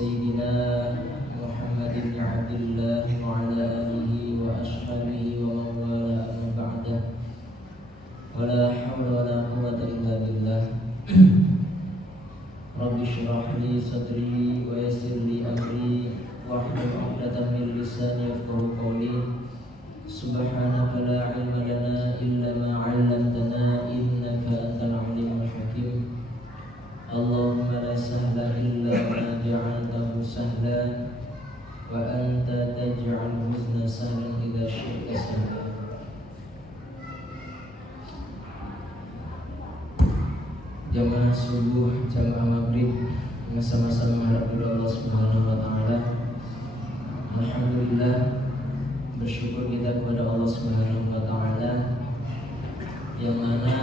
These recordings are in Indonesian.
سيدنا محمد بن عبد الله وعلى آله وأصحابه ومن والاه أما بعد ولا حول ولا قوة إلا بالله رب اشرح لي صدري ويسر لي أمري واحلل عقدة من لساني يفقهوا قولي سبحانك لا علم لنا إلا ما علمتنا إنك أنت العليم الحكيم اللهم لا سهل إلا ما جعلته سهلا وأنت تجعل الحزن سهلا إذا شئت سهلا. Jamaah subuh, jamaah maghrib, masa-masa menghadap kepada Allah Subhanahu wa Ta'ala. Alhamdulillah, bersyukur kita kepada Allah Subhanahu wa Ta'ala yang mana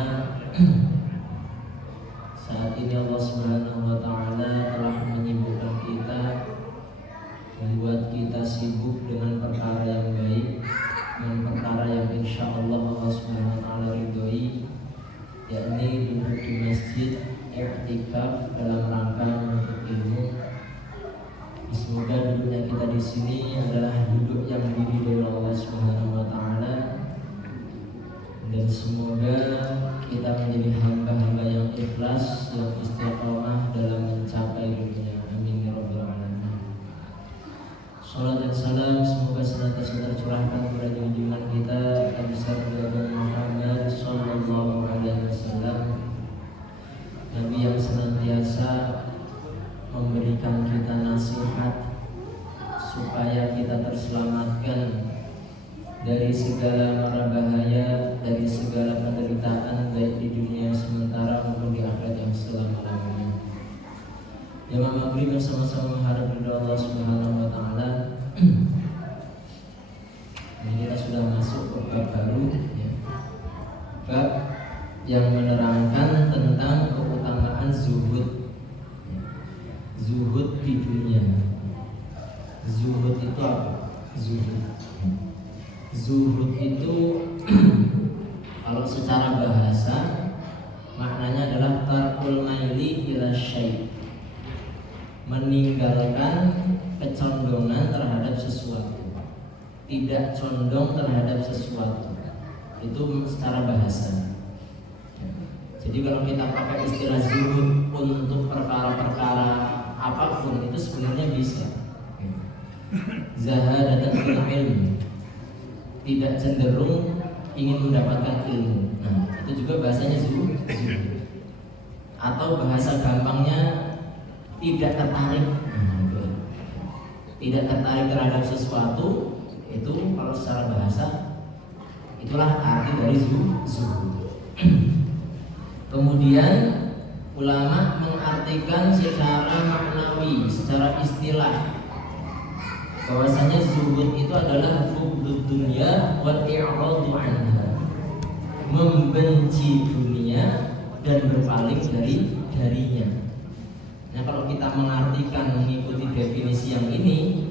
saat ini Allah Subhanahu wa Ta'ala telah menyibukkan kita, membuat kita sibuk dengan perkara yang baik, dengan perkara yang insya Allah Allah Subhanahu wa Ta'ala ridhoi, yakni duduk di masjid, i'tikaf dalam rangka menuntut ilmu. Semoga duduknya kita di sini adalah duduk yang diridhoi oleh Allah Subhanahu wa Ta'ala, dan semoga kita menjadi hamba-hamba yang ikhlas, yang istiqomah dalam mencapai ridhonya. Amin ya rabbal alamin. Salat dan salam semoga senantiasa tercurahkan kepada junjungan kita Nabi besar Muhammad sallallahu alaihi wasallam, Nabi yang senantiasa memberikan kita nasihat supaya kita terselamatkan dari segala mara bahaya, dari segala penderitaan baik di dunia sementara maupun di akhirat yang selama-lamanya. Jamaah maghrib bersama-sama mengharap ridha Allah Subhanahu wa Ta'ala. Ini kita sudah masuk ke bab baru, ya. Bab yang menerangkan tentang keutamaan zuhud. Zuhud di dunia. Zuhud itu apa? Zuhud itu kalau secara bahasa maknanya adalah tarkul maili ila syai', meninggalkan kecondongan terhadap sesuatu, tidak condong terhadap sesuatu. Itu secara bahasa. Jadi kalau kita pakai istilah zuhud untuk perkara-perkara apapun itu sebenarnya bisa. Zahadatan fil ilmi, tidak cenderung ingin mendapatkan ilmu. Nah, itu juga bahasanya zuhud. Atau bahasa gampangnya tidak tertarik. Tidak tertarik terhadap sesuatu, itu kalau secara bahasa itulah arti dari zuhud. Kemudian ulama mengartikan secara maknawi, secara istilah, bahwasanya zuhud itu adalah hubud dunya wal i'radu anha, membenci dunia dan berpaling darinya. Nah, kalau kita mengartikan mengikuti definisi yang ini,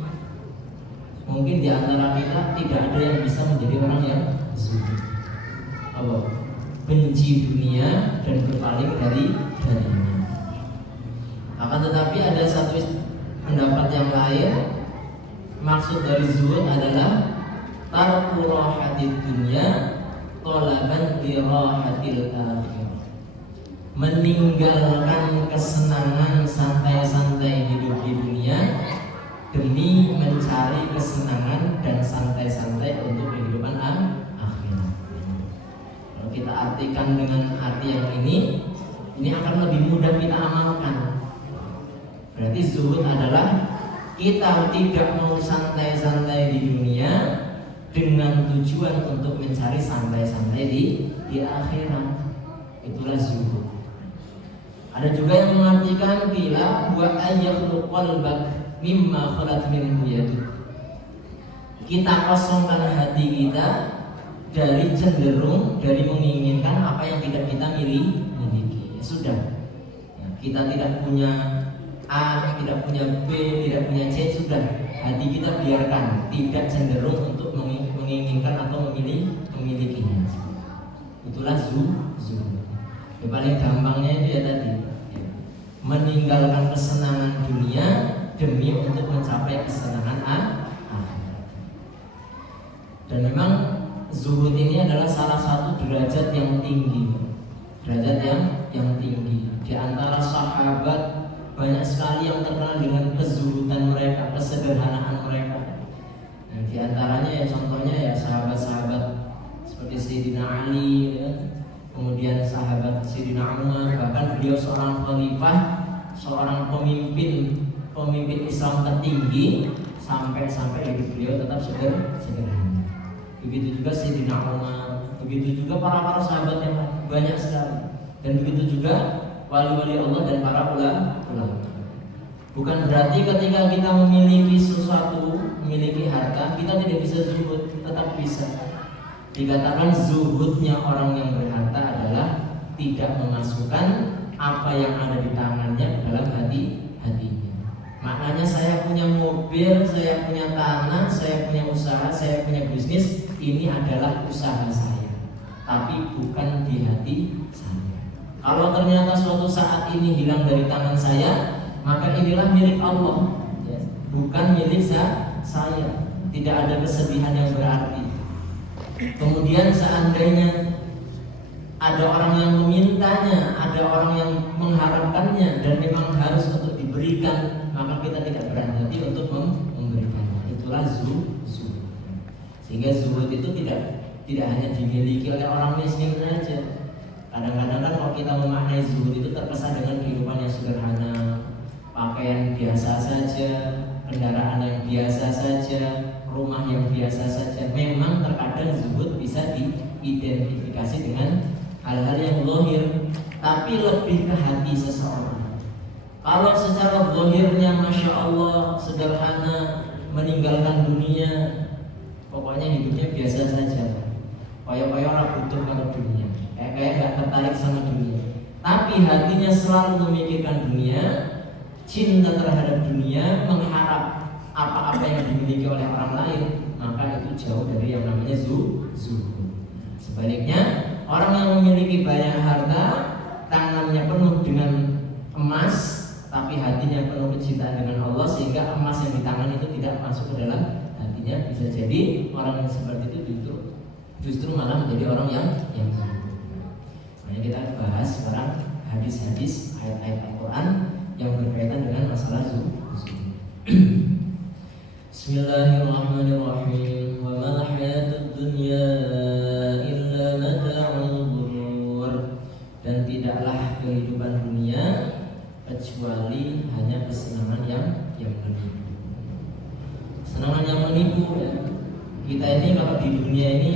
mungkin di antara kita tidak ada yang bisa menjadi orang yang zuhud. Apa? Benci dunia dan berpaling darinya. Akan tetapi ada satu pendapat yang lain. Maksud dari zuhud adalah tarku rahatid dunya talaban li rahatil akhirah, meninggalkan kesenangan santai-santai hidup di dunia demi mencari kesenangan dan santai-santai untuk kehidupan akhirat. Kalau kita artikan dengan arti yang ini akan lebih mudah kita amalkan. Berarti zuhud adalah kita tidak mau santai-santai di dunia dengan tujuan untuk mencari santai-santai di akhirat. Itulah zuhud. Ada juga yang mengartikan bila wa ayyakhlu qalbak mimma khalat minhu yaduk. Kita kosongkan hati kita dari cenderung, dari menginginkan apa yang tidak kita miliki. Ya sudah. Ya, kita tidak punya A, tidak punya B, tidak punya C, sudah, hati kita biarkan, tidak cenderung untuk menginginkan atau memilikinya. Itulah zuhud. Yang paling gampangnya itu ya tadi, meninggalkan kesenangan dunia demi untuk mencapai kesenangan akhirat. Dan memang zuhud ini adalah salah satu derajat yang tinggi. Derajat yang tinggi. Di antara sahabat banyak sekali yang terkenal dengan kezuhudan mereka, kesederhanaan mereka. Nah, di antaranya ya contohnya ya sahabat-sahabat seperti Sayyidina Ali ya. Kemudian sahabat Sayyidina Umar, bahkan beliau seorang khalifah, seorang pemimpin Islam tertinggi, sampai hidup beliau tetap sederhana. Begitu juga Sayyidina Umar, begitu juga para sahabat yang banyak sekali, dan begitu juga wali-wali Allah dan para ulama. Bukan berarti ketika kita memiliki sesuatu, memiliki harta, kita tidak bisa zuhud, tetap bisa. Dikatakan zuhudnya orang yang berharta adalah tidak memasukkan apa yang ada di tangannya ke dalam hatinya. Maknanya saya punya mobil, saya punya tanah, saya punya usaha, saya punya bisnis, ini adalah usaha saya, tapi bukan di hati saya. Kalau ternyata suatu saat ini hilang dari tangan saya, maka inilah milik Allah, bukan milik saya. Tidak ada kesedihan yang berarti. Kemudian seandainya ada orang yang memintanya, ada orang yang mengharapkannya, dan memang harus untuk diberikan, maka kita tidak berhenti untuk memberikannya. Itulah zuhud. Sehingga zuhud itu tidak hanya dimiliki oleh orang miskin saja. Kadang-kadang kan kalau kita memaknai zuhud itu terkesan dengan kehidupan yang sederhana, pakaian biasa saja, kendaraan yang biasa saja, rumah yang biasa saja. Memang terkadang zuhud bisa diidentifikasi dengan hal-hal yang zahir, tapi lebih ke hati seseorang. Kalau secara zahirnya Masya Allah sederhana, meninggalkan dunia, pokoknya hidupnya biasa saja, kayak orang butuh kalau dunia, kayak gak tertarik sama dunia, tapi hatinya selalu memikirkan dunia, cinta terhadap dunia, mengharap apa-apa yang dimiliki oleh orang lain, maka itu jauh dari yang namanya zuhud. Sebaliknya, orang yang memiliki banyak harta, tangannya penuh dengan emas, tapi hatinya penuh kecintaan dengan Allah, sehingga emas yang di tangan itu tidak masuk ke dalam hatinya. Bisa jadi orang yang seperti itu justru malah menjadi orang yang zuhud. Makanya kita bahas sekarang hadis-hadis, ayat-ayat Al-Quran yang berkaitan dengan masalah zuhud. Bismillahirrahmanirrahim. Wa ma hayatud dunya illa mata'ul ghurur. Dan tidaklah kehidupan dunia kecuali hanya kesenangan yang menipu. Kesenangan yang menipu ya. Kita ini kalau di dunia ini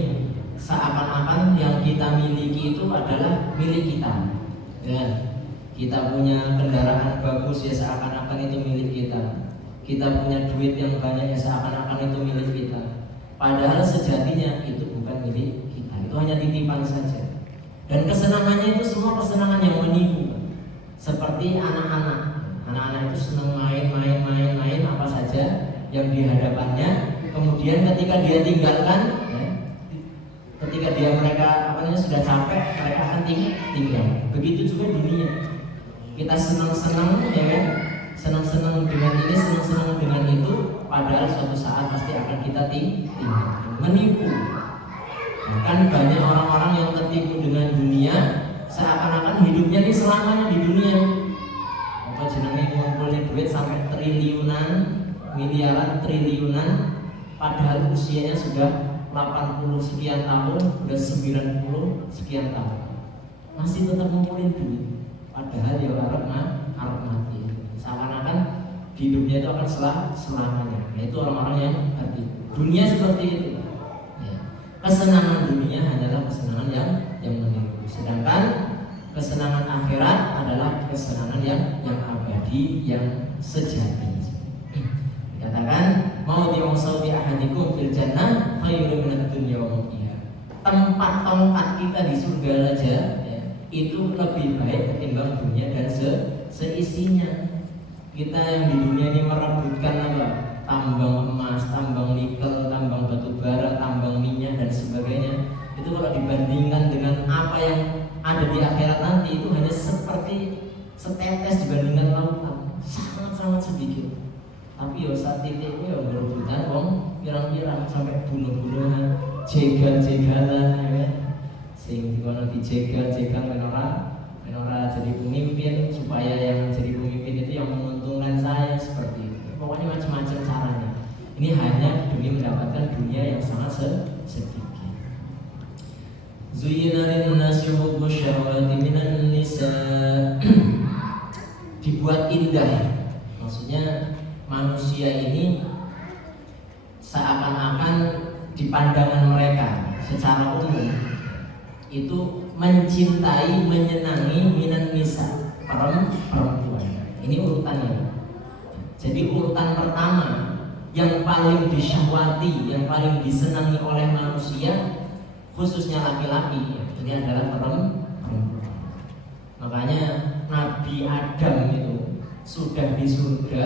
seakan-akan yang kita miliki itu adalah milik kita. Ya. Kita punya kendaraan bagus ya seakan-akan itu milik kita. Kita punya duit yang banyak ya seakan-akan itu milik kita. Padahal sejatinya itu bukan milik kita. Itu hanya titipan saja. Dan kesenangannya itu semua kesenangan yang menipu. Seperti anak-anak. Anak-anak itu senang main apa saja yang di hadapannya. Kemudian ketika dia tinggalkan ya, ketika mereka sudah capek, mereka akan tinggal. Begitu juga dunia. Kita senang-senang ya kan? Senang-senang dengan ini, senang-senang dengan itu, padahal suatu saat pasti akan kita tinggal. Menipu. Bahkan banyak orang-orang yang tertipu dengan dunia, seakan-akan hidupnya ini selamanya di dunia. Apa jenenge ngumpulin duit sampai triliunan, miliaran, triliunan, padahal usianya sudah 80 sekian tahun, sudah 90 sekian tahun, masih tetap ngumpulin duit. Padahal ya harap mati. Seakan-akan hidupnya itu akan selamanya. Nah, itu orang-orang yang hati. Dunia seperti itu. Ya. Kesenangan dunia hanyalah kesenangan yang menipu. Sedangkan kesenangan akhirat adalah kesenangan yang abadi, yang sejati. Dikatakan mau diwasau bi ahadikum fil jannah khairun minad dunya wa ma fiha. Tempat tongkat kita di surga aja ya, itu lebih baik ketimbang dunia dan seisinya. Kita yang di dunia ini merebutkan apa? Tambang emas, tambang nikel, tambang batu bara, tambang minyak dan sebagainya. Itu kalau dibandingkan dengan apa yang ada di akhirat nanti, itu hanya seperti setetes dibandingkan lautan, sangat-sangat sedikit. yo sak titik yo berebutan wong pirang-pirang sampai bunuh-bunuhan, jegal-jegalan ya kan. Sing dikono dijegal-jegal men ora jadi pemimpin, supaya yang jadi pemimpin itu yang menguntungkan saya, seperti itu. Pokoknya macam-macam caranya. Ini hanya demi mendapatkan dunia yang sangat sedikit. Zuyyina lin-nasi hubbu syahawati minan nisa. Dibuat indah. Maksudnya manusia ini seakan-akan di pandangan mereka secara umum itu mencintai, menyenangi minan nisa, perempuan. Ini urutannya. Jadi urutan pertama yang paling disyahwati, yang paling disenangi oleh manusia, khususnya laki-laki, ini adalah perempuan. Makanya Nabi Adam itu sudah di surga,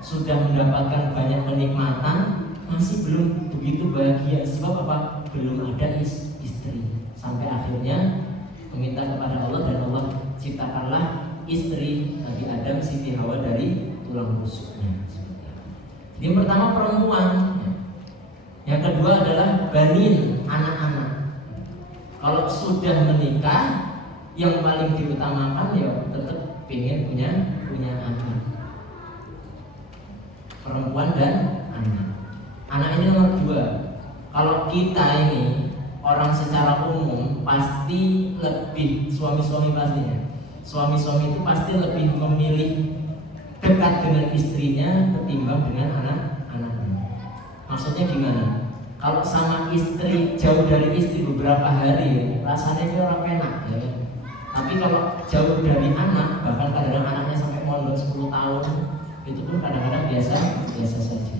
sudah mendapatkan banyak kenikmatan, masih belum begitu bahagia. Sebab apa? Belum ada istri. Sampai akhirnya meminta kepada Allah, dan Allah ciptakanlah istri Nabi Adam, Siti Hawa, dari tulang rusuknya. Yang pertama perempuan. Yang kedua adalah banin, anak-anak. Kalau sudah menikah, yang paling diutamakan ya tetap pengen punya anak. Perempuan dan anak. Anak ini nomor 2. Kalau kita ini orang secara umum pasti lebih, suami-suami pastinya, suami-suami itu pasti lebih memilih dekat dengan istrinya ketimbang dengan anak-anaknya. Maksudnya gimana? Kalau sama istri, jauh dari istri beberapa hari, rasanya itu orang enak ya. Tapi kalau jauh dari anak, bahkan kadang-kadang anaknya sampai mondok 10 tahun, itu pun kadang-kadang biasa saja.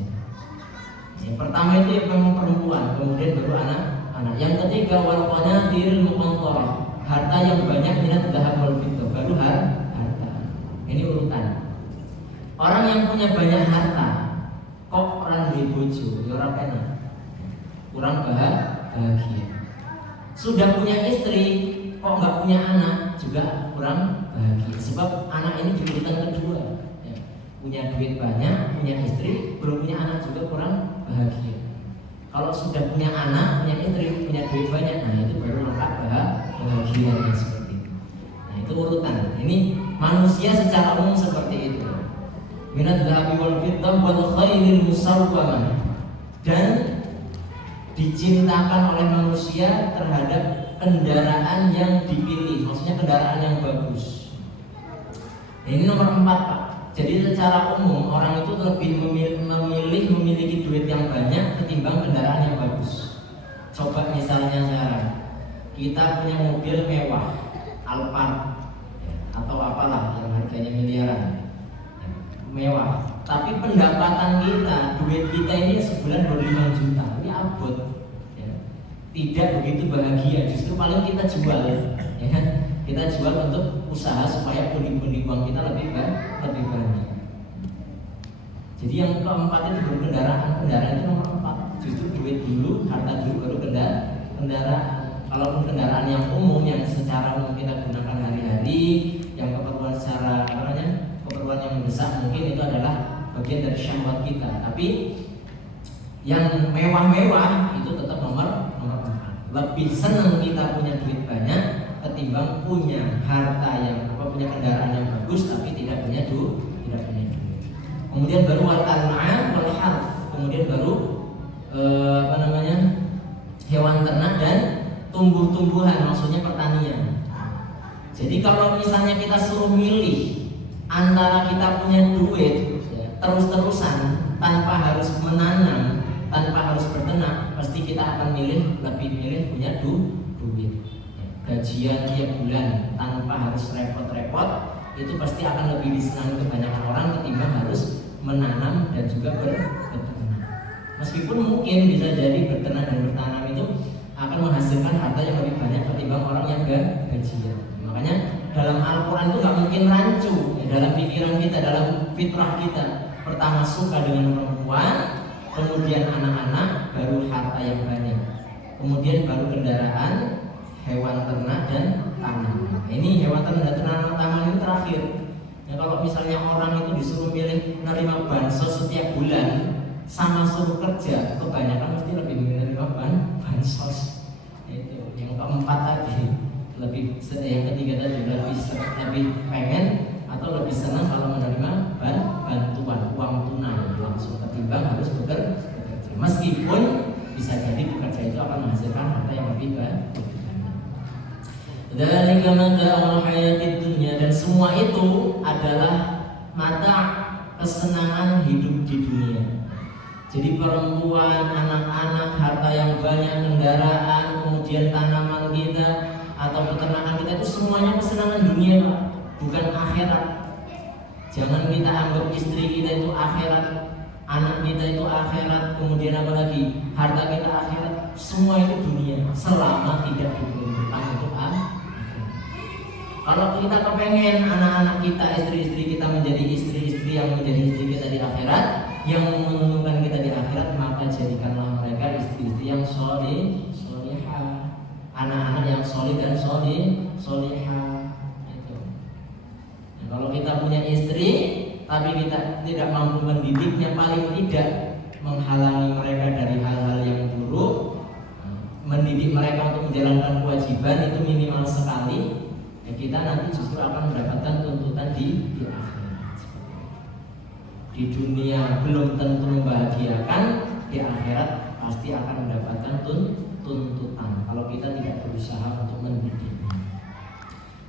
Yang pertama itu yang memang perempuan, kemudian baru anak. Yang ketiga warqanya tiril muqantarah, harta yang banyak minat dhahab wal fiddah, baru harta. Ini urutan. Orang yang punya banyak harta kok orang duwe bojo, ya ora penak. Kurang bahagia. Sudah punya istri kok enggak punya anak, juga kurang bahagia. Sebab anak ini di urutan kedua ya. Punya duit banyak, punya istri, belum punya anak, juga kurang bahagia. Kalau sudah punya anak, punya istri, punya duit banyak, nah itu baru lengkap bahagianya seperti itu. Nah itu urutan. Ini manusia secara umum seperti itu. Minat dhahabi wal fiddah wal khairil musawwamah, dan dicintakan oleh manusia terhadap kendaraan yang dipilih, maksudnya kendaraan yang bagus. Ini nomor 4 Pak. Jadi secara umum orang itu lebih memilih memiliki duit yang banyak ketimbang kendaraan yang bagus. Coba misalnya sekarang kita punya mobil mewah, Alphard atau apalah yang harganya miliaran, mewah. Tapi pendapatan kita, duit kita ini sebulan 25 juta, ini abot. Ya. Tidak begitu bahagia, justru paling kita jual, ya kan? Kita jual untuk usaha supaya pundi-pundi uang kita lebih banyak. Jadi yang keempat itu berkendaraan. Kendaraan itu nomor 4. Justru duit dulu, harta dulu, baru kendaraan. Kalaupun kendaraan yang umum, yang secara umum kita gunakan hari-hari, yang keperluan secara keperluan yang mendesak, mungkin itu adalah bagian dari syahwat kita. Tapi yang mewah-mewah itu tetap nomor 4. Lebih senang kita punya duit banyak ketimbang punya harta yang punya kendaraan yang bagus tapi tidak punya duit. Kemudian baru wal-an'am wal harth, kemudian baru hewan ternak dan tumbuh-tumbuhan, maksudnya pertanian. Jadi kalau misalnya kita suruh milih antara kita punya duit terus-terusan tanpa harus menanam, tanpa harus berternak, pasti kita akan lebih milih punya duit. Gajian tiap bulan tanpa harus repot-repot, itu pasti akan lebih disenangi kebanyakan orang ketimbang harus menanam dan juga bertanam. Meskipun mungkin bisa jadi bertanam dan bertanam itu akan menghasilkan harta yang lebih banyak ketimbang orang yang gajian. Makanya dalam Al-Quran itu nggak mungkin rancu ya, dalam pikiran kita, dalam fitrah kita. Pertama suka dengan perempuan, kemudian anak-anak, baru harta yang banyak, kemudian baru kendaraan, hewan ternak dan tanaman. Ini hewan ternak dan tanaman ini terakhir. Ya, kalau misalnya orang itu disuruh milih menerima bansos setiap setiap bulan sama suruh kerja, kebanyakan mesti lebih menerima bansos. Itu yang keempat tadi, yang ketiga tadi lebih pengen atau lebih senang kalau menerima bantuan uang tunai langsung ketimbang harus bekerja. Meskipun bisa jadi bekerja itu akan menghasilkan harta yang lebih banyak. Dzalika mata'ul hayatid dunya, dan semua itu adalah mata kesenangan hidup di dunia. Jadi perempuan, anak-anak, harta yang banyak, kendaraan, kemudian tanaman kita atau peternakan kita itu semuanya kesenangan dunia, Pak, bukan akhirat. Jangan kita anggap istri kita itu akhirat, anak kita itu akhirat, kemudian apa lagi? Harta kita akhirat. Semua itu dunia selama tidak diperuntukkan untuk akhirat. Kalau kita kepengen anak-anak kita, istri-istri kita menjadi istri-istri yang menjadi istri kita di akhirat, yang menguntungkan kita di akhirat, maka jadikanlah mereka istri-istri yang solihah, anak-anak yang solih dan solihah. Itu. Nah, kalau kita punya istri tapi kita tidak mampu mendidiknya, paling tidak menghalangi mereka dari hal-hal yang buruk, mendidik mereka untuk menjalankan kewajiban itu minimal sekali, ya kita nanti justru akan mendapatkan tuntutan di akhirat. Di dunia belum tentu membahagiakan, di akhirat pasti akan mendapatkan tuntutan kalau kita tidak berusaha untuk mendidiknya.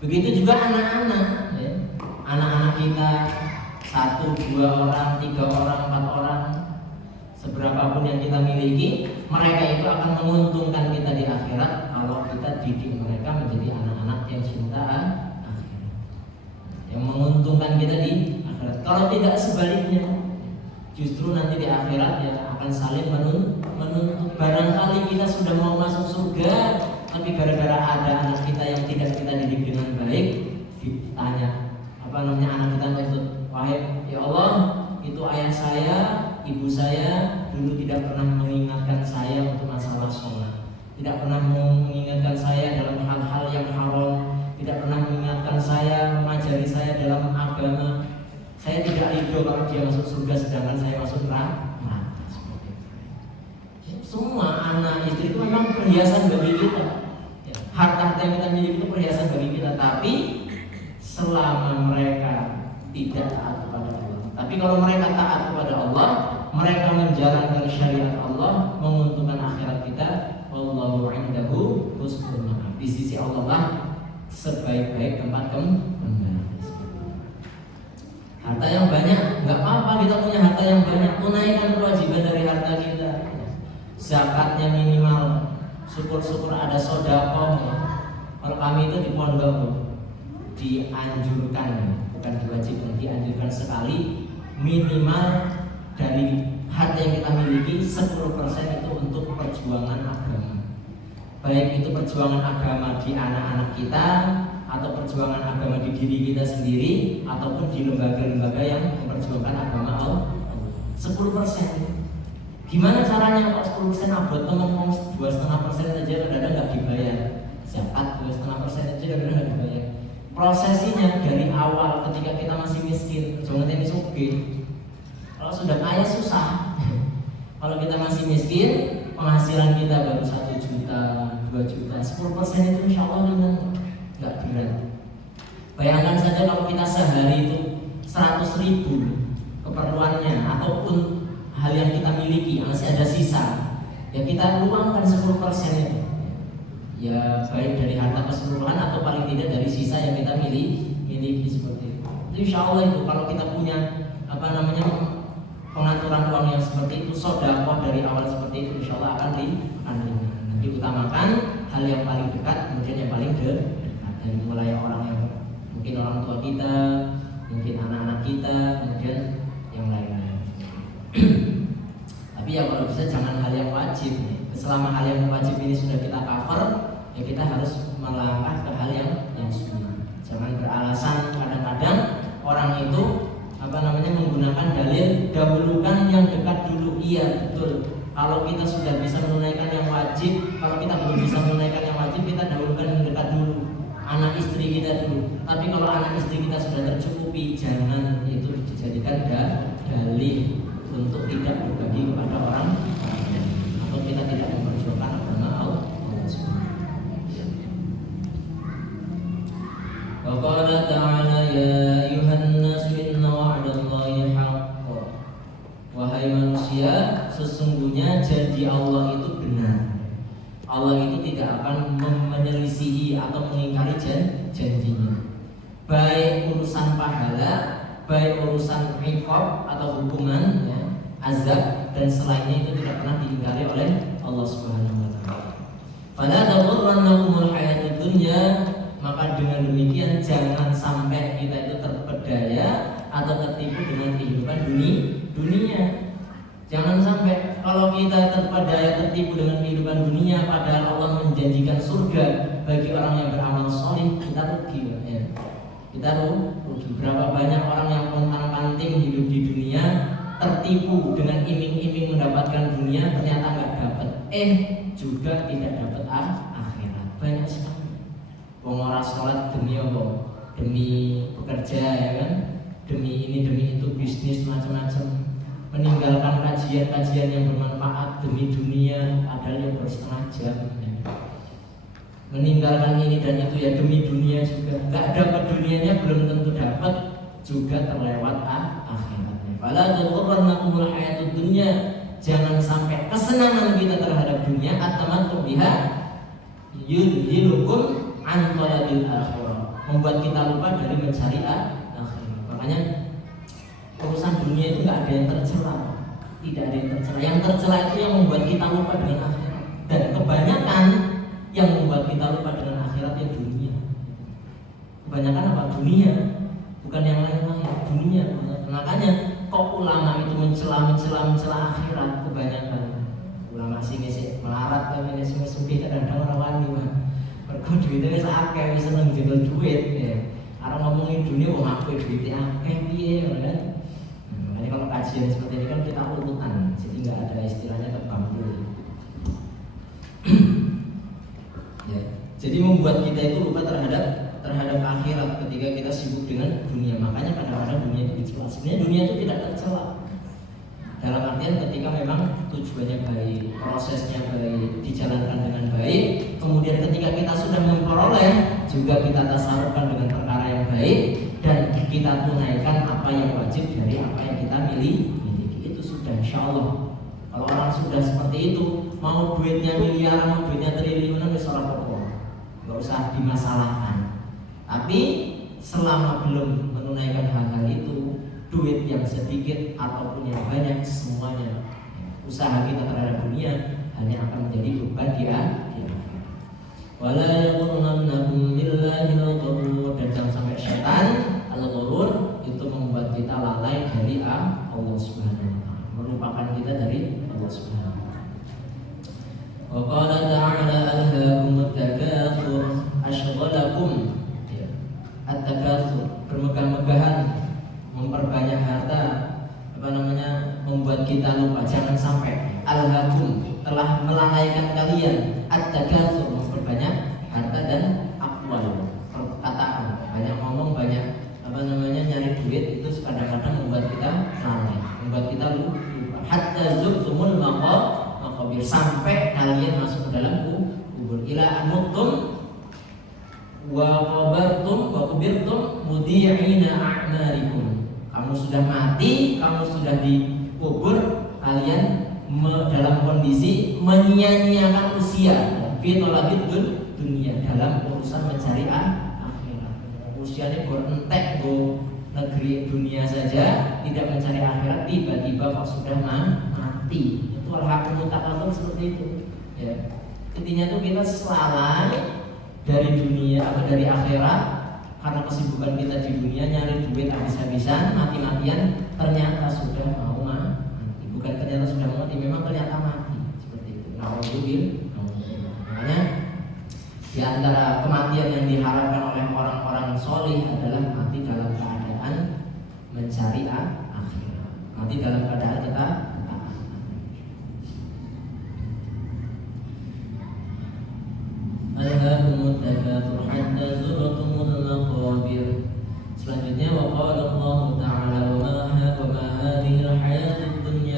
Begitu juga anak-anak, ya. Anak-anak kita 1, 2 orang, 3 orang, 4 orang, seberapapun yang kita miliki, mereka itu akan menguntungkan kita di akhirat kalau kita didik mereka menjadi anak-anak yang cinta akhirat, yang menguntungkan kita di akhirat. Kalau tidak sebaliknya, justru nanti di akhirat ya akan saling menuntut. Barangkali kita sudah mau masuk surga, tapi gara-gara ada anak kita yang tidak kita didik dengan baik, ditanya anak kita menuntut, wahai ya Allah, itu ayah saya, ibu saya dulu tidak pernah mengingatkan saya untuk masalah sholat, tidak pernah mengingatkan saya dalam hal-hal yang haram, tidak pernah mengingatkan saya, mengajari saya dalam agama. Saya tidak ridho kalau dia masuk surga sedangkan saya masuk neraka. Semua anak istri itu memang perhiasan bagi kita. Harta yang kita miliki itu perhiasan bagi kita, tapi selama mereka tidak taat kepada Allah. Tapi kalau mereka taat kepada Allah, mereka menjalankan syariat Allah, menguntungkan akhirat kita. Wallahu indahu husnul ma'ab. Di sisi Allah lah sebaik-baik tempat kembali. Harta yang banyak, nggak apa-apa kita punya harta yang banyak, tunaikan kewajiban dari harta kita. Zakatnya minimal, syukur-syukur ada sedekah. Kalau kami itu di pondok dianjurkan, bukan diwajibkan, dianjurkan sekali minimal dari harta yang kita miliki 10% itu untuk perjuangan agama. Baik itu perjuangan agama di anak-anak kita, atau perjuangan agama di diri kita sendiri, ataupun di lembaga-lembaga yang memperjuangkan agama Allah. 10%. Gimana caranya kok 10% buat teman-teman 2,5% aja kadang-kadang nggak dibayar. Zakat 2,5% aja kadang-kadang nggak dibayar. Prosesinya dari awal ketika kita masih miskin, jangan ini sugih. Kalau sudah kaya susah. Kalau kita masih miskin, penghasilan kita baru 1 juta, 2 juta, 10% itu insya Allah ringan, nggak berat. Bayangkan saja kalau kita sehari itu 100.000 keperluannya, ataupun hal yang kita miliki masih ada sisa, ya kita luangkan 10% itu. Ya baik dari harta keseluruhan atau paling tidak dari sisa yang kita miliki seperti itu. Insya Allah itu kalau kita punya pengaturan uang yang seperti itu, sedekah dari awal seperti itu, insya Allah akan diutamakan hal yang paling dekat, kemudian yang paling dekat, dari mulai orang yang mungkin orang tua kita, mungkin anak-anak kita, kemudian yang lain-lain. Tapi ya kalau bisa jangan hal yang wajib. Selama hal yang wajib ini sudah kita cover, ya kita harus melangkah ke hal yang sunnah. Jangan beralasan kadang-kadang orang itu menggunakan dalil dahulukan yang dekat dulu. Iya betul. Kalau kita sudah bisa menunaikan yang wajib, kalau kita belum bisa menunaikan yang wajib, kita dahulukan yang dekat dulu. Anak istri kita dulu. Tapi kalau anak istri kita sudah tercukupi, jangan itu dijadikan dalil untuk tidak berbagi kepada orang lain atau kita tidak memperjuangkan agama Allah Subhanahu. Wa qala ta'ala ya ayyuhan nasu inna wa'dallahi haqq. Wahai manusia, sesungguhnya janji Allah itu benar. Allah itu tidak akan menyelisihi atau mengingkari janjinya. Baik urusan pahala, baik urusan iqab atau hukuman, ya, azab dan selainnya itu tidak pernah diingkari oleh Allah Subhanahu wa taala. Fala taghurrannakumul hayatud dunya, maka dengan demikian jangan sampai kita itu terpedaya atau tertipu dengan kehidupan dunia. Jangan sampai kalau kita terpedaya tertipu dengan kehidupan dunia padahal Allah menjanjikan surga bagi orang yang beramal soleh, kita rugi, ya. Kita rugi. Berapa banyak orang yang pontang-panting hidup di dunia tertipu dengan iming-iming mendapatkan dunia, ternyata nggak dapat, juga tidak dapat akhirat. Banyak sekali. Orang sholat demi apa? Demi bekerja, ya kan? Demi ini demi itu, bisnis macam-macam. Meninggalkan kajian-kajian yang bermanfaat demi dunia, padahal yang bersetengah jam, ya. Meninggalkan ini dan itu ya demi dunia juga. Nggak dapat dunianya belum tentu dapat, juga terlewat akhiratnya. Fala taghurrannakumul hayatud dunya, jangan sampai kesenangan kita terhadap dunia atamattu biha yudhilukum an talabil akhirah, membuat kita lupa dari mencari akhirat. Makanya urusan dunia itu nggak ada yang tercela, tidak ada yang tercela. Yang tercela itu yang membuat kita lupa dengan akhirat. Dan kebanyakan yang membuat kita lupa dengan akhirat ya dunia. Kebanyakan apa? Dunia, bukan yang lain-lain. Dunia. Makanya kok ulama itu mencela akhirat kebanyakan. Ulama sini sih melarat kan ini sembih kadang-kadang orang wani mah. Mergo duitnya wis akeh, wis seneng njegal duit ya. Arep ngomongin dunia wong aku duitnya akeh piye kan. Makanya kalau kajian seperti ini kan kita urutan, jadi nggak ada istilahnya tebang pilih. Ya, jadi membuat kita itu lupa terhadap akhirat ketika kita sibuk dengan dunia. Makanya kadang-kadang dunia itu dicela. Sebenarnya dunia itu tidak tercela. Dalam artian ketika memang tujuannya baik, prosesnya baik, dijalankan dengan baik, kemudian ketika kita sudah memperoleh, juga kita tasarrufkan dengan perkara yang baik dan kita tunaikan apa yang wajib dari apa yang kita miliki, itu sudah insya Allah. Kalau orang sudah seperti itu, mau duitnya miliaran, mau duitnya triliunan, wis ora apa-apa, nggak usah dimasalahkan. Tapi selama belum menunaikan hal-hal itu, duit yang sedikit ataupun yang banyak, semuanya usaha kita terhadap dunia hanya akan menjadi beban dia. Wala yaghurrannakum billahi al-ghurur, dan jangan sampai syaitan al-ghurur itu membuat kita lalai dari Allah Subhanahu wa taala, melupakan kita dari Allah Subhanahu wa taala. Wa qala ta'ala alhaakumut takatsur ashghalakum, at-takatsur, bermegah-megahan, memperbanyak harta, membuat kita lupa. Jangan sampai alhaakum, telah melalaikan kalian, at-takatsur, memperbanyak harta dan aqwal, perkataan, banyak ngomong, banyak nyari duit, itu kadang-kadang membuat kita lalai, membuat kita lupa. Hatta zurtumul maqabir, sampai kalian masuk ke dalam kubur. Ila amutum wa qabartum wa kubirtum mudi'ina a'marikum, kamu sudah mati, kamu sudah dikubur, kalian dalam kondisi menyia-nyiakan usia, fi talabid dunia, dalam urusan mencari akhirat. Usianya entek go negeri dunia saja, tidak mencari akhirat, tiba-tiba kok sudah mati. Itu al-haqqul takatsur seperti itu. Ya. Intinya tuh kita lalai dari dunia atau dari akhirat karena kesibukan kita di dunia nyari duit habis-habisan, mati-matian, ternyata sudah mau mati. Bukan ternyata sudah mau mati, memang ternyata mati. Seperti itu. Makanya di antara kematian yang diharapkan oleh orang-orang solih adalah mati dalam keadaan mencari akhirat, mati dalam keadaan kita alhaakumut takatsur hatta zurtumul maqabir. Selanjutnya wa qala Allah ta'ala wa ma hadhihi al-hayatud dunya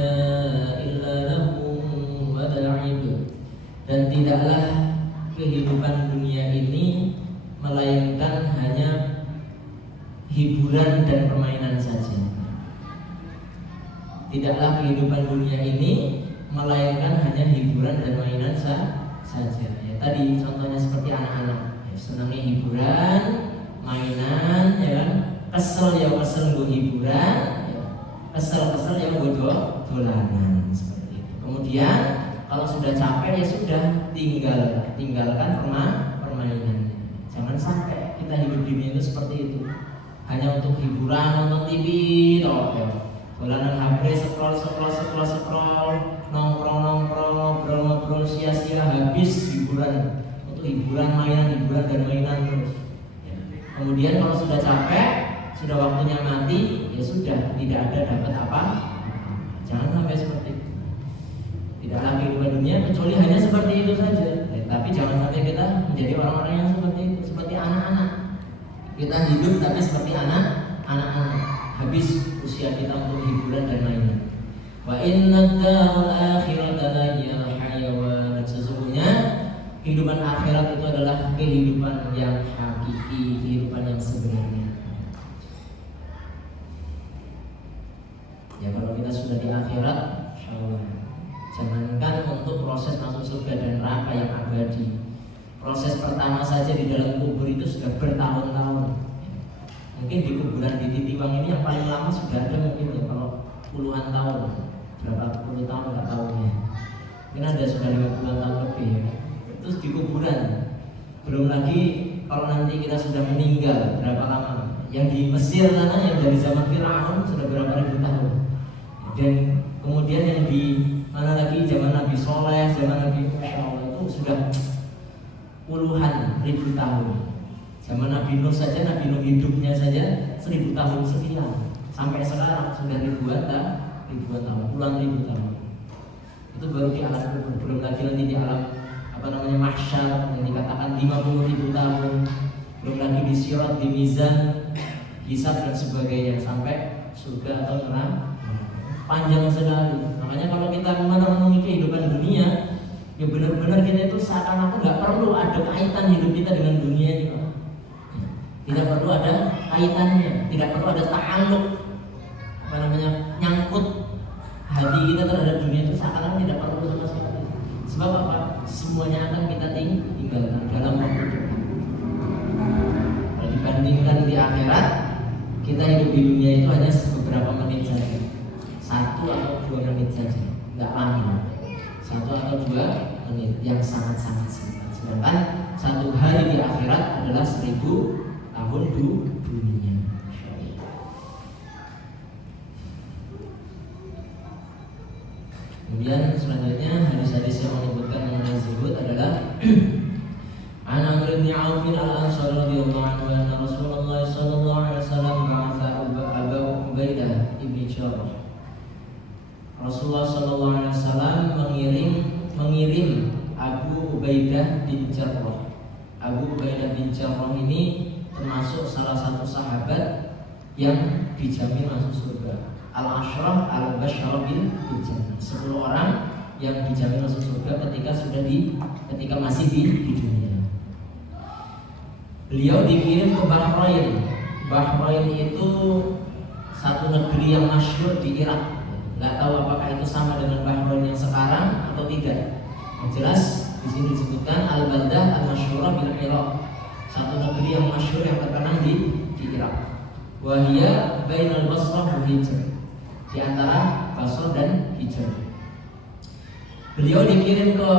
Tidaklah kehidupan dunia ini melainkan hanya hiburan dan mainan saja. Ya, tadi contohnya seperti anak-anak, ya, senangnya hiburan, mainan, ya kan? Kesel ya kesel gue hiburan, ya. Kesel ya gue dolanan seperti itu. Kemudian kalau sudah capek ya sudah tinggalkan permainan. Jangan sampai kita hidup di dunia itu seperti itu. Hanya untuk hiburan, nonton TV, toh, ya. Dolanan HP, scroll, ngobrol sia-sia, habis hiburan. Untuk hiburan dan mainan terus. Ya. Kemudian kalau sudah capek, sudah waktunya mati, ya sudah tidak ada dapat apa. Jangan sampai seperti itu. Tidak lagi kehidupan dunia kecuali hanya seperti itu saja. Ya, tapi jangan sampai kita menjadi orang-orang yang seperti itu, seperti anak-anak. Kita hidup tapi seperti anak-anak. Habis usia kita untuk hiburan dan mainan. Wa inna ad-daral akhirata lahiyal hayawan. Sesungguhnya kehidupan akhirat itu adalah kehidupan yang hakiki, kehidupan yang sebenarnya. Ya kalau kita sudah di akhirat, insyaallah, jangankan untuk proses masuk surga dan neraka yang abadi, proses pertama saja di dalam kubur itu sudah bertahun-tahun. Mungkin di kuburan di Titiwang ini yang paling lama sudah ada mungkin ya, kalau puluhan tahun, berapa puluh tahun nggak tahu ya. Mungkin ada sudah 50 tahun lebih ya. Terus di kuburan, belum lagi kalau nanti kita sudah meninggal berapa lama. Yang di Mesir sana yang dari zaman Firaun sudah berapa ribu tahun. Dan kemudian yang di mana lagi zaman Nabi Soleh, zaman Nabi Muhammad itu sudah puluhan ribu tahun. Zaman Nabi Nuh saja, Nabi Nuh hidupnya saja 1000 tahun sekian. Sampai sekarang sudah ribuan tahun, puluhan ribu tahun. Itu baru di alam kubur, belum lagi nanti di alam mahsyar yang dikatakan 50.000 tahun. Belum lagi di sirat, di mizan, hisab dan sebagainya sampai surga atau neraka. Panjang sekali. Makanya kalau kita merenungi kehidupan dunia, ya benar-benar kita itu seakan-akan nggak perlu ada kaitan hidup kita dengan dunia ini. Tidak perlu ada kaitannya, tidak perlu ada ta'alluq, nyangkut hati kita terhadap dunia itu seakan-akan tidak perlu sama sekali. Sebab apa? Semuanya akan kita tinggalkan dalam waktu dekat. Kalau dibandingkan di akhirat, kita hidup di dunia itu hanya beberapa menit saja, 1 atau 2 menit saja, nggak lama. 1 atau 2 menit yang sangat-sangat singkat. Sedangkan 1 hari di akhirat adalah 1000 tahun dunia. Kemudian selanjutnya hadis-hadis yang menyebutkan mengenai zuhud adalah An Amr bin Auf al-Ansari radhiyallahu anhu anna Rasulullah sallallahu alaihi wasallam ba'atha Abu Ubaidah ibn Jarrah. Rasulullah sallallahu alaihi wasallam mengirim Abu Ubaidah bin Jarrah. Abu Ubaidah bin Jarrah ini termasuk salah satu sahabat yang dijamin masuk surga. Al-Ashraf al-Basyara bil Jannah. 10 orang yang dijamin masuk surga ketika masih di dunia. Beliau dikirim ke Bahrain. Bahrain itu satu negeri yang masyhur di Irak. Nggak tahu apakah itu sama dengan Bahrain yang sekarang atau tidak. Yang jelas di sini disebutkan al-Baldah al-Masyhura bil Iraq. Satu negeri yang masyhur yang terkenal di Irak. Wahia bainal Basrah wal Hijr. Di antara Basrah dan Hijr. Beliau dikirim ke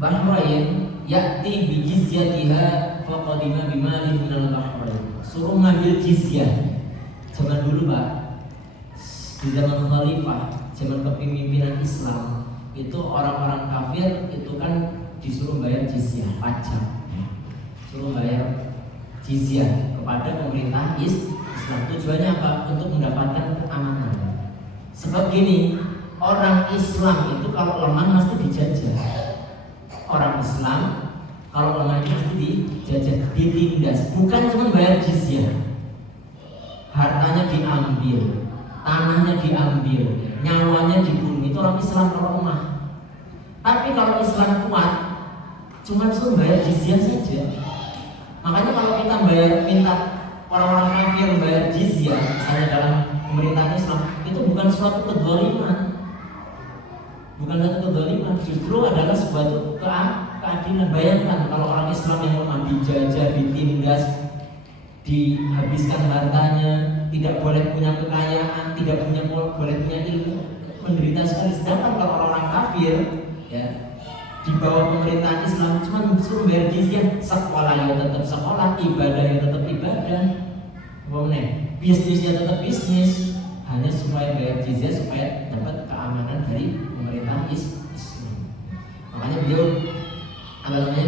Bahrain, ya'ti bi jizyatiha faqadima bimalin minal Bahrain. Suruh ngambil jizyah. Zaman dulu, Pak, di zaman khalifah, zaman kepemimpinan Islam, itu orang-orang kafir itu kan disuruh bayar jizyah, pajak. Suruh bayar jizyah kepada pemerintah Islam. Tujuannya apa? Untuk mendapatkan keamanan. Sebab gini, orang Islam itu kalau lemah mesti dijajah. Orang Islam kalau lemah itu mesti dijajah, ditindas. Bukan cuma bayar jizyah, hartanya diambil, tanahnya diambil, nyawanya dibunuh. Itu orang Islam kalau lemah. Tapi kalau Islam kuat, cuma suruh bayar jizyah saja. Makanya kalau kita minta orang-orang kafir bayar jizyah, misalnya dalam pemerintahan Islam itu bukan suatu kezaliman, justru adalah suatu keadilan. Bayangkan kalau orang Islam yang lemah dijajah, ditindas, dihabiskan hartanya, tidak boleh punya kekayaan, tidak boleh punya ilmu, menderita sekali. Sedangkan kalau orang kafir, ya, di bawah pemerintahan Islam cuma disuruh bayar jizyah, sekolah ya tetap sekolah, ibadah ya tetap ibadah, bisnisnya tetap bisnis, hanya supaya bayar jizyah supaya dapat keamanan dari pemerintahan Islam. Makanya beliau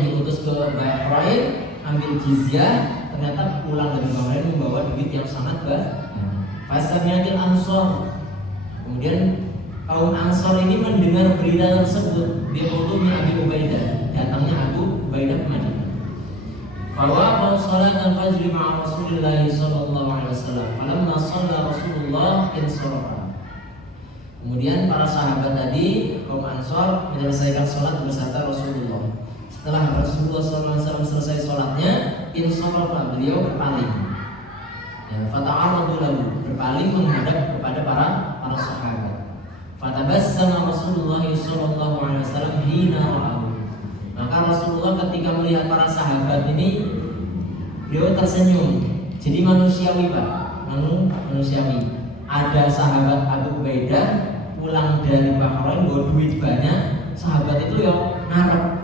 diutus ke Bahrain ambil jizyah. Ternyata pulang dari Bahrain membawa duit yang sangat banyak. Fasami'atil Ansor. Kemudian kaum Ansor ini mendengar berita tersebut. Dia menghubungi Abi Ubaidah. Datangnya Abu Ubaidah ke Madinah. Fawaqa salat al-fajr ma'a Rasulillah sallallahu alaihi wasallam. Falamma shalla Rasulullah insarafa. Kemudian para sahabat tadi kaum Ansor menyelesaikan sholat beserta Rasulullah. Setelah Rasulullah SAW selesai sholatnya, insarafa, beliau berpaling. Ya, fata'arradu lahu, berpaling menghadap kepada para sahabat. Fatabassama Rasulullah SAW hina ra'ahu. Maka Rasulullah ketika melihat para sahabat ini, beliau tersenyum. Jadi manusiawi, Pak, manusiawi. Ada sahabat Abu Ubaidah pulang dari Bahrain bawa duit banyak, sahabat itu yang ngarep.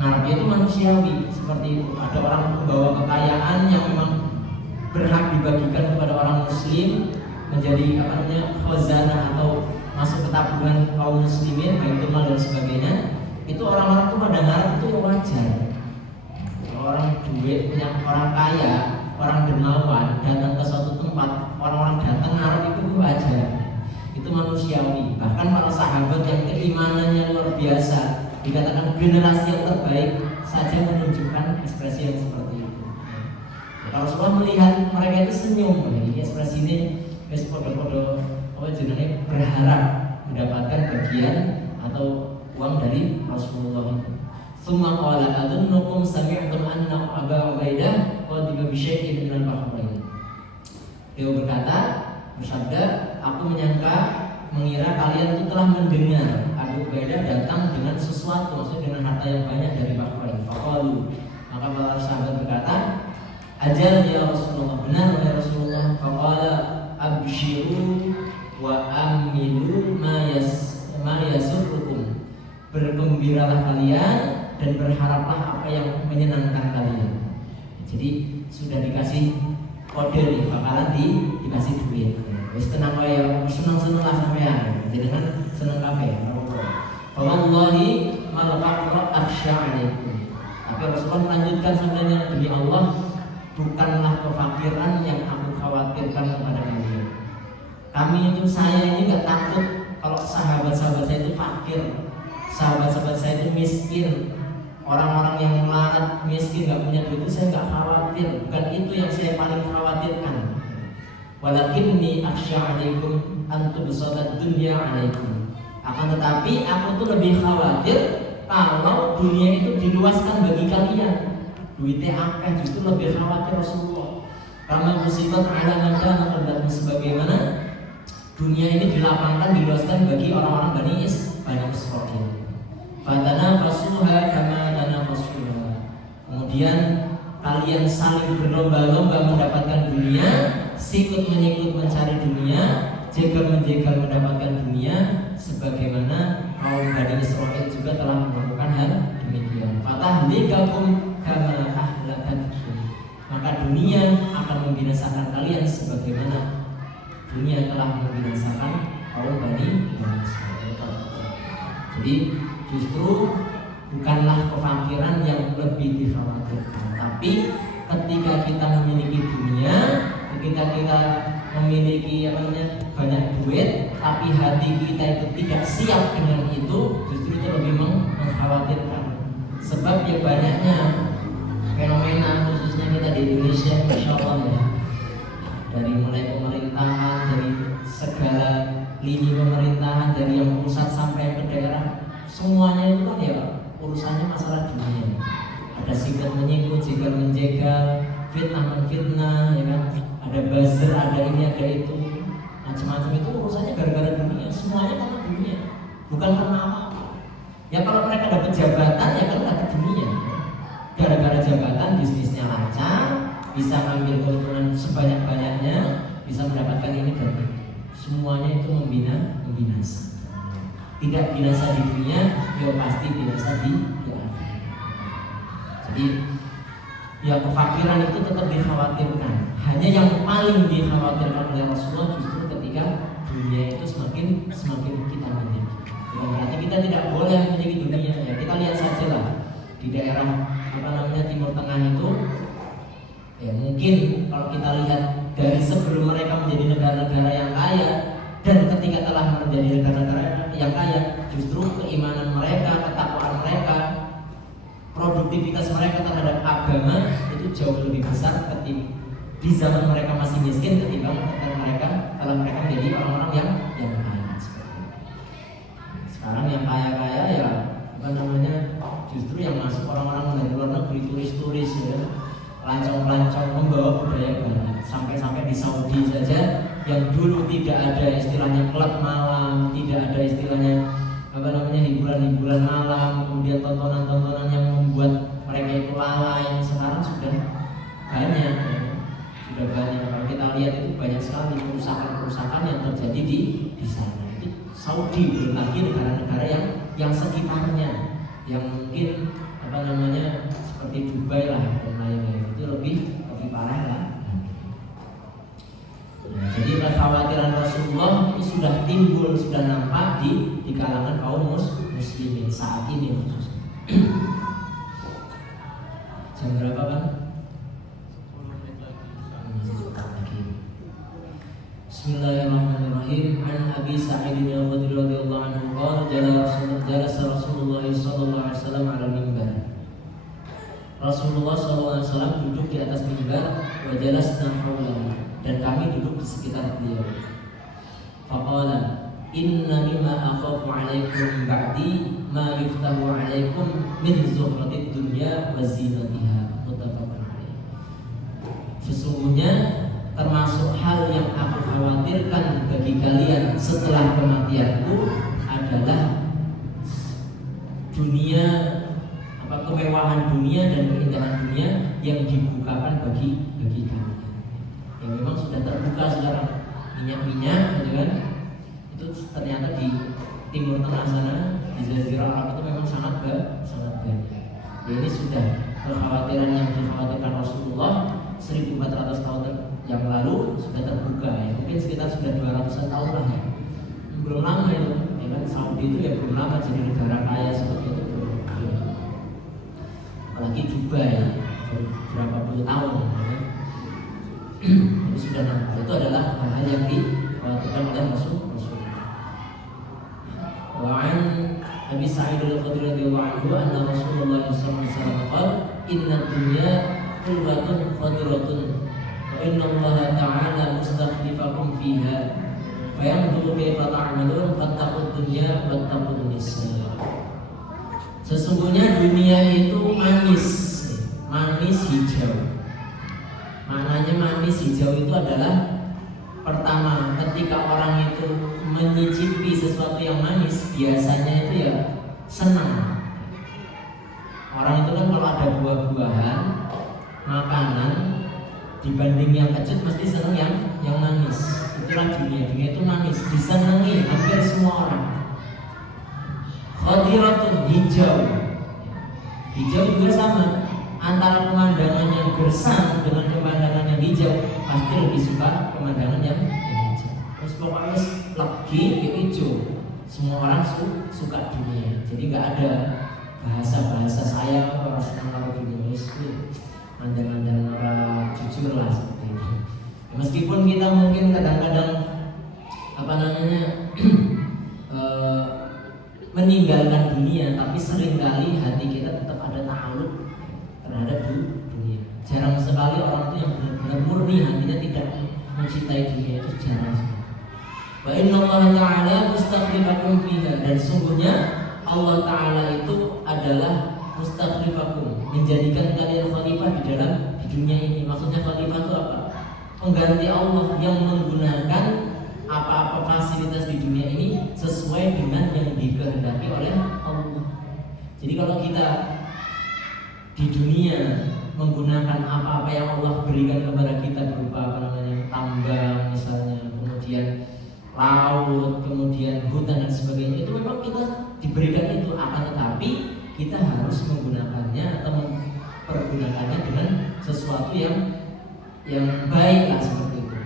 Ngarep itu manusiawi seperti itu. Ada orang membawa kekayaan yang memang berhak dibagikan kepada orang Muslim, menjadi khazanah atau masuk ke tabungan kaum muslimin, baitul mal dan sebagainya. Itu orang-orang itu pada ngarep itu wajar. Kalau orang duit punya orang kaya, orang dermawan datang ke suatu tempat, orang-orang datang ngarep itu wajar. Itu manusiawi. Bahkan para sahabat yang keimanannya luar biasa, dikatakan generasi yang terbaik saja menunjukkan ekspresi yang seperti itu. Kalau Rasulullah melihat mereka itu senyum, ini ekspresi ini podo-podo berharap mendapatkan bagian atau uang dari Rasulullah. Summa qala adunnukum sami'tum anna Aba Ubaidah qadiba bi syai'in min al-Bahrain. Dia bersabda, aku mengira kalian itu telah mendengar Abu Ubaidah datang dengan sesuatu, maksudnya dengan harta yang banyak dari Bahrain. Faqalu, maka para sahabat berkata, ajal ya Rasulullah, benar ya Rasulullah. Faqala abshiru wa amilu ma yasurrukum, bergembiralah kalian dan berharaplah apa yang menyenangkan kalian. Jadi sudah dikasih kode nih, bakalan dikasih duit. Wis tenang wae, seneng-seneng lah sampean. Jenengan seneng kabeh. Wallahi mal faqra akhsha alaikum. Tapi Rasulullah melanjutkan sabdanya, demi Allah, bukanlah kefakiran yang aku khawatirkan kepada kalian. Saya ini enggak takut kalau sahabat-sahabat saya itu fakir. Sahabat-sahabat saya itu miskin. Orang-orang yang melarat, miskin, enggak punya duit itu saya enggak khawatir. Bukan itu yang saya paling khawatirkan. Walakinni akhsha alaikum an tubsata dunya alaikum. Akan tetapi aku tuh lebih khawatir kalau dunia itu diluaskan bagi kalian. Duitnya akeh, justru lebih khawatir Rasulullah. Karena musibah ala makana qablakum, sebagaimana dunia ini dilapangkan, diluaskan bagi orang-orang Bani Israil. Fatanafasuha kama tanafasuha. Kemudian kalian saling berlomba-lomba mendapatkan dunia, sikut menyikut mencari dunia, jegal-menjegal mendapatkan dunia, sebagaimana kaum Bani Israil juga telah melakukan hal demikian. Fatahlikakum kama ahlakatkum, maka dunia akan membinasakan kalian sebagaimana dunia telah membinasakan kaum Bani Israil. Jadi justru bukanlah kefakiran yang lebih dikhawatirkan, tapi ketika kita memiliki dunia, ketika kita memiliki banyak duit, tapi hati kita itu tidak siap dengan itu, justru itu lebih mengkhawatirkan. Sebab ya banyaknya fenomena, khususnya kita di Indonesia, Masya Allah ya, dari mulai pemerintahan, dari segala lini pemerintahan, dari yang pusat sampai ke daerah, semuanya itu kan ya urusannya masalah dunia. Ada sikap menyikut, sikap menjegal, fitnah menfitnah, ya kan, ada buzzer, ada ini, ada itu, macam-macam. Itu urusannya gara-gara dunia, semuanya karena dunia, bukan karena apa-apa. Ya kalau mereka dapat jabatan ya kan dapat dunia. Gara-gara jabatan bisnisnya lancar, bisa ngambil keuntungan sebanyak-banyaknya, bisa mendapatkan ini dan itu. Semuanya itu membinasa. Tidak binasa di dunia, ya pasti binasa di akhirat. Jadi ya kefakiran itu tetap dikhawatirkan. Hanya yang paling dikhawatirkan oleh Rasulullah justru ketika dunia itu semakin kita miliki. Berarti kita tidak boleh memiliki dunia. Ya kita lihat saja lah di daerah Timur Tengah itu. Ya mungkin kalau kita lihat dari sebelum mereka menjadi negara-negara yang kaya dan ketika telah menjadi negara-negara yang kaya, justru keimanan mereka, ketakwaan mereka, produktivitas mereka terhadap agama itu jauh lebih besar ketika di zaman mereka masih miskin ketimbang ketika mereka menjadi orang-orang yang kaya. Sekarang yang kaya-kaya ya justru yang masuk orang-orang dari luar negeri, turis-turis ya, lancong-lancong membawa budaya barat. Sampai-sampai di Saudi saja yang dulu tidak ada istilahnya klub malam, tidak ada istilahnya hiburan-hiburan malam, kemudian tontonan-tontonan yang membuat mereka itu lalai, sekarang sudah banyak ya. Sudah banyak. Kalau kita lihat itu banyak sekali kerusakan-kerusakan yang terjadi di sana. Itu Saudi, belum lagi negara-negara yang sekitarnya, yang mungkin seperti Dubai lah dan lain-lain, itu lebih parah lah. Jadi kekhawatiran Rasulullah itu sudah timbul, sudah nampak di kalangan kaum muslimin saat ini khususnya. Jam berapa kan? 10 menit lagi. Bismillahirrahmanirrahim. An Abi Sa'id al-Khudri radhiyallahu anhu qala jalasa Rasulullah sallallahu alaihi wasallam 'ala mimbar. Rasulullah sallallahu alaihi wasallam duduk di atas mimbar, wa jalasna haulahu, dan kami duduk di sekitar beliau. Faqala inna mimma akhafu 'alaikum ba'di ma yuftahu 'alaikum min zuhratid dunya wa zinatiha. Muttafaqun alaih. Sesungguhnya termasuk hal yang aku khawatirkan bagi kalian setelah kematianku adalah dunia, kemewahan dunia dan keindahan dunia yang dibukakan bagi kalian. Yang memang sudah terbuka sekarang, minyak-minyak gitu kan. Itu ternyata di Timur Tengah sana, di Jazirah Arab itu memang sangat banyak. Ya, ini sudah kekhawatiran yang dikhawatirkan Rasulullah 1400 tahun yang lalu sudah terbuka ya. Mungkin sekitar sudah 200-an tahun lah ya. Belum lama itu, ya kan Saudi itu ya belum lama jadi negara kaya seperti itu belum. Apalagi Dubai berapa puluh tahun ya. Jadi sudah nampak. Itu adalah hal yang dikhawatirkan oleh Rasulullah. Wa'an Abi Sa'id al-Khudri radhiyallahu anhu anna Rasulullah sallallahu alaihi wasallam qala inna dunya qulwatun khadiratun wa inna Allah ta'ala mustakhlifakum fiha fa yanzuru kayfa ta'malun fattaqud dunya wattaqun nisa. Sesungguhnya dunia itu manis hijau. Maknanya manis hijau itu adalah pertama, ketika orang itu menyicipi sesuatu yang manis, biasanya itu ya senang. Orang itu kan kalau ada buah-buahan, makanan, dibanding yang kecut mesti senang yang manis. Itulah dunia itu manis, disenangi hampir semua orang. Khadiratun hijau. Hijau juga sama. Antara pemandangan yang gersang dengan pemandangan yang hijau, pasti lebih suka pemandangan yang hijau. Terus pokoknya lagi hijau, semua orang suka dunia. Jadi nggak ada bahasa saya orang senang kalau dunia itu mandan-mandan orang jujur lah seperti itu. Meskipun kita mungkin kadang-kadang meninggalkan dunia, tapi seringkali hati kita tetap ada ta'alluq terhadap dunia. Jarang sekali orang itu yang benar-benar murni hatinya tidak mencintai dunia, itu jarang sekali. Wa inna Allah ta'ala mustakhlifakum fiha, dan sungguhnya Allah Ta'ala itu adalah mustakhlifakum, menjadikan kalian khalifah di dunia ini. Maksudnya khalifah itu apa? pengganti Allah yang menggunakan apa-apa fasilitas di dunia ini sesuai dengan yang dikehendaki oleh Allah. Jadi kalau kita di dunia menggunakan apa-apa yang Allah berikan kepada kita berupa tambang misalnya, kemudian laut, kemudian hutan dan sebagainya, itu memang kita diberikan itu, akan tetapi kita harus menggunakannya atau mempergunakannya dengan sesuatu yang baik lah, seperti itu.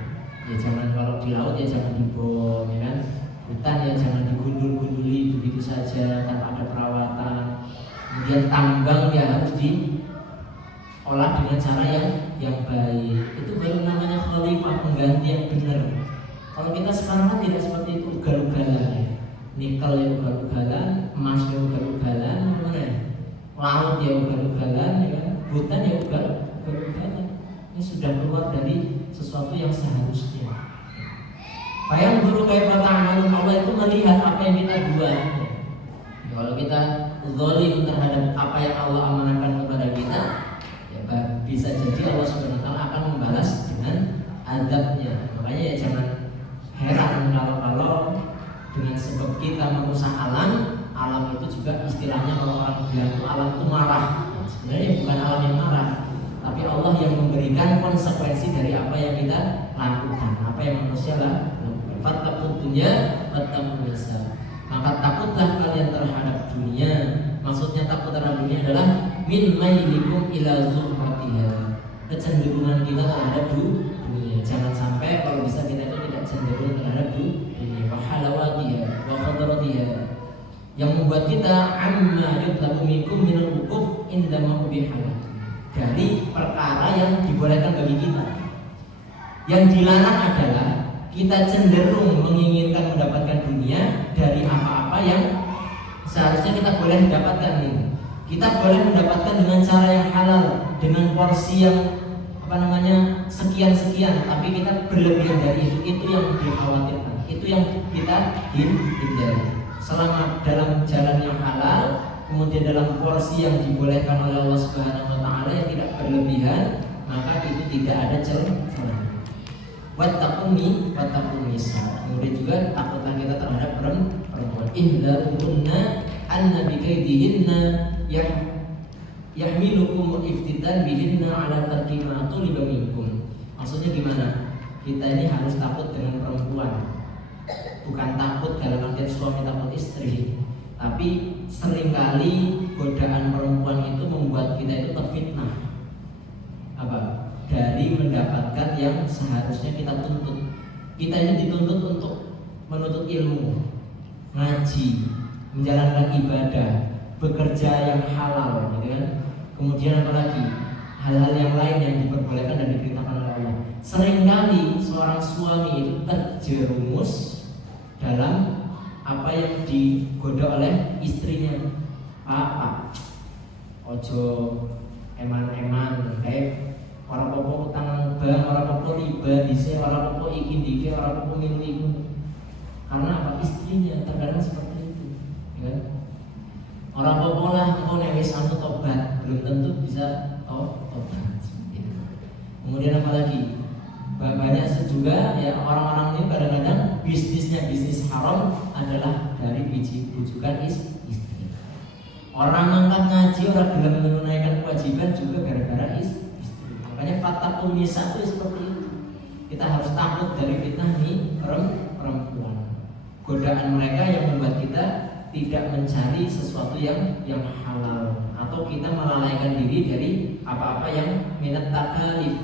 Ya jangan, kalau di laut ya jangan dibom, ya kan? Hutan ya jangan digundul-gunduli begitu saja tanpa ada perawatan. Kemudian tambang ya harus diolah dengan cara yang baik. Itu baru namanya khalifah, pengganti yang benar. Kalau kita sekarang kan tidak seperti itu, ugal-ugalan ya. Nikel ya ugal-ugalan, emas ya ugal-ugalan, laut ya ugal-ugalan, ya kan? Hutan ya ugal-ugalan. Ini sudah keluar dari sesuatu yang seharusnya. Bayang dulu kayak pertama Allah itu melihat apa yang kita buat. Kalau kita zalim terhadap apa yang Allah amanahkan kepada kita, ya bisa jadi Allah Subhanahu wa taala akan membalas dengan azabnya. Makanya ya jangan heran kalau dengan sebab kita merusak alam itu juga istilahnya kalau orang bilang itu alam itu marah. Sebenarnya bukan alam yang marah, tapi Allah yang memberikan konsekuensi dari apa yang kita lakukan, apa yang manusia lakukan. Fattaqud dunya wattaqun nisa. Maka takutlah kalian terhadap dunia. Maksudnya takut terhadap dunia adalah min mailikum ila zuhatiha, kecenderungan kita terhadap dunia. Jangan sampai kalau bisa kita itu tidak cenderung terhadap dunia. Wa halawatiha wa khadaratiha, yang membuat kita amma yutlabu minkum minal uquf inda ma'ubiha, dari perkara yang dibolehkan bagi kita. Yang dilarang adalah kita cenderung menginginkan mendapatkan dunia dari apa-apa yang seharusnya kita boleh mendapatkan ini. Kita boleh mendapatkan dengan cara yang halal, dengan porsi yang sekian-sekian, tapi kita berlebihan dari itu yang dikhawatirkan, itu yang kita hindari. Selama dalam jalan yang halal, kemudian dalam porsi yang dibolehkan oleh Allah Subhanahu wa taala yang tidak berlebihan, maka itu tidak ada celah. Wattaqun nisa. Kemudian juga takutlah kita terhadap perempuan. Ihdaruhunna anna bikaidihinna yahmilukum iftitan bihinna ala tarki ma tuliba minkum. Maksudnya gimana? Kita ini harus takut dengan perempuan. Bukan takut dalam artian suami takut istri, tapi seringkali godaan perempuan itu membuat kita itu terfitnah. Dari mendapatkan yang seharusnya kita tuntut. Kita ini dituntut untuk menuntut ilmu, ngaji, menjalankan ibadah, bekerja yang halal, gitu kan. Kemudian apalagi hal-hal yang lain yang diperbolehkan dan diperintahkan oleh Allah. Seringkali seorang suami itu terjerumus dalam apa yang digoda oleh istrinya. Ojo eman-eman kayak orang popo utang bank, orang popo riba dise, orang popo ikin dike, orang popo milu. Karena apa? Istrinya terkadang seperti itu, ya. Orang popo lah, engkau newis anu tobat, belum tentu bisa tobat. Kemudian apa lagi? Banyak juga ya orang-orang ini kadang-kadang bisnis haram adalah dari bujukan istri. Orang mangkat ngaji, orang belum menunaikan kewajiban juga gara-gara istri. Makanya fattaqun nisa itu seperti itu. Kita harus takut dari fitnah nih perempuan. Godaan mereka yang membuat kita tidak mencari sesuatu yang halal, atau kita melalaikan diri dari apa-apa yang minat takalif,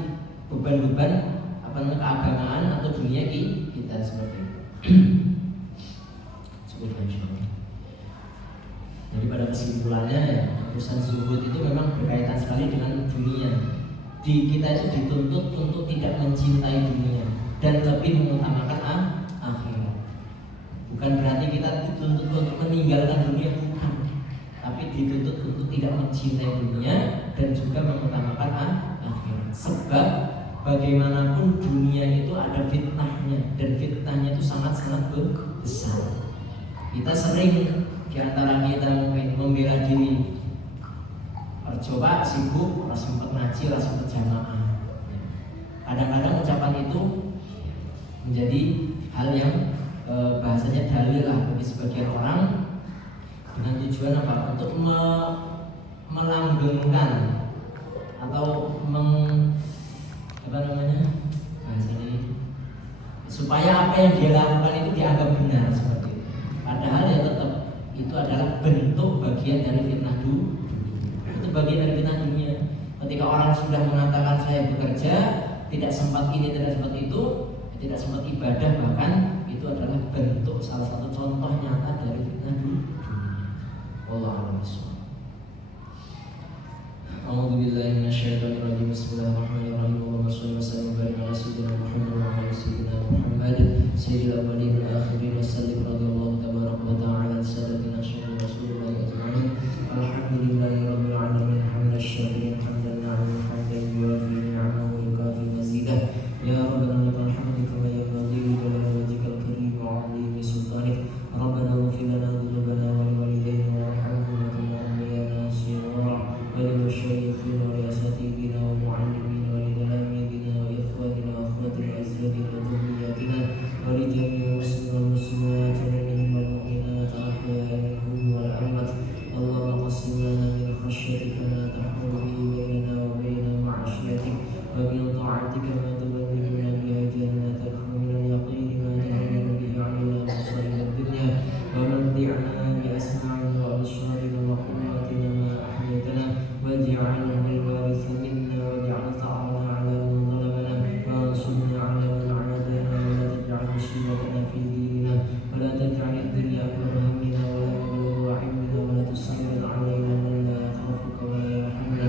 beban-beban keagamaan atau dunia kita seperti itu. Jadi pada kesimpulannya ya, urusan zuhud itu memang berkaitan sekali dengan dunia. Kita itu dituntut untuk tidak mencintai dunia dan lebih mengutamakan akhirat. Bukan berarti kita dituntut untuk meninggalkan dunia, bukan. Tapi dituntut untuk tidak mencintai dunia dan juga mengutamakan akhirat. Sebab bagaimanapun dunia itu ada fitnahnya, dan fitnahnya itu sangat-sangat besar. Kita sering diantara kita membela diri, coba sibuk, harus sempat ngaji, harus sempat jamaah. Kadang-kadang ucapan itu menjadi hal yang bahasanya dalil lah bagi sebagian orang dengan tujuan apa? Untuk melanggengkan atau bahasanya itu supaya apa yang dia lakukan itu dianggap benar seperti itu. Padahal ya tetap itu adalah bentuk bagian dari fitnah dunia. Itu bagian dari fitnah dunia. Ketika orang sudah mengatakan saya bekerja, tidak sempat ini, tidak sempat itu, tidak sempat ibadah, bahkan itu adalah bentuk salah satu contoh nyata dari fitnah dunia. Wallahu a'lam bishawab. A'udzubillahi minasyaitonirrajim. Bismillahirrahmanirrahim. Allahumma shalli wa sallim wa barik ala sayyidina Muhammad wa ala sayyidina Muhammad sayyidil awwalin wal akhirin wa sallim radhiyallahu tabaraka wa ta'ala an sadatina syaikhina Rasulullah ajma'in. Alhamdulillahi rabbil alamin hamdan syakirin hamdan na'im hamdan yuwafi ni'amahu wa yukafi mazidah. Ya rabbana lakal hamdu kama yanbaghi li jalali wajhikal karim wa 'azimi sultanik. Rabbana ighfir lana dhunubana wa liwalidayna warhamhuma kama rabbayana shighara. وللمشايخنا ولأساتذتنا والمعلمين ولتلاميذنا وإخواننا وأخواتنا وأزواجنا وذرياتنا ولجميع المسلمين والمسلمات والمؤمنين والمؤمنات الأحياء منهم والأموات. اللهم قسم لنا من خشيتك ما تحول به بيننا وبين معصيتك ومن طاعتك ما تبلغنا بها جنتك ومن اليقين ما تهون به علينا مصائب الدنيا ومتعنا بأسماعنا وأبصارنا وقواتنا ما أحييتنا واجعله الوارث منا واجعل ثأرنا على من ظلمنا وانصرنا على من عادانا ولا تجعل مصيبتنا في ديننا ولا تجعل الدنيا أكبر همنا ولا مبلغ علمنا ولا تسلط علينا من لا يخافك ولا يرحمنا.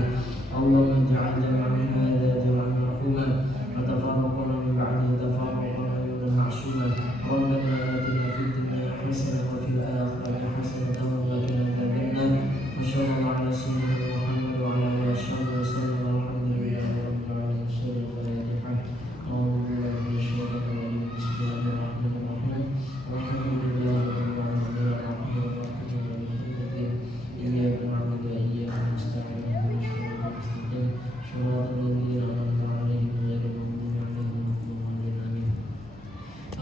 اللهم اجعل جمعنا هذا جمعا مرحوما وتفرقنا من بعده تفرقا معصوما. ربنا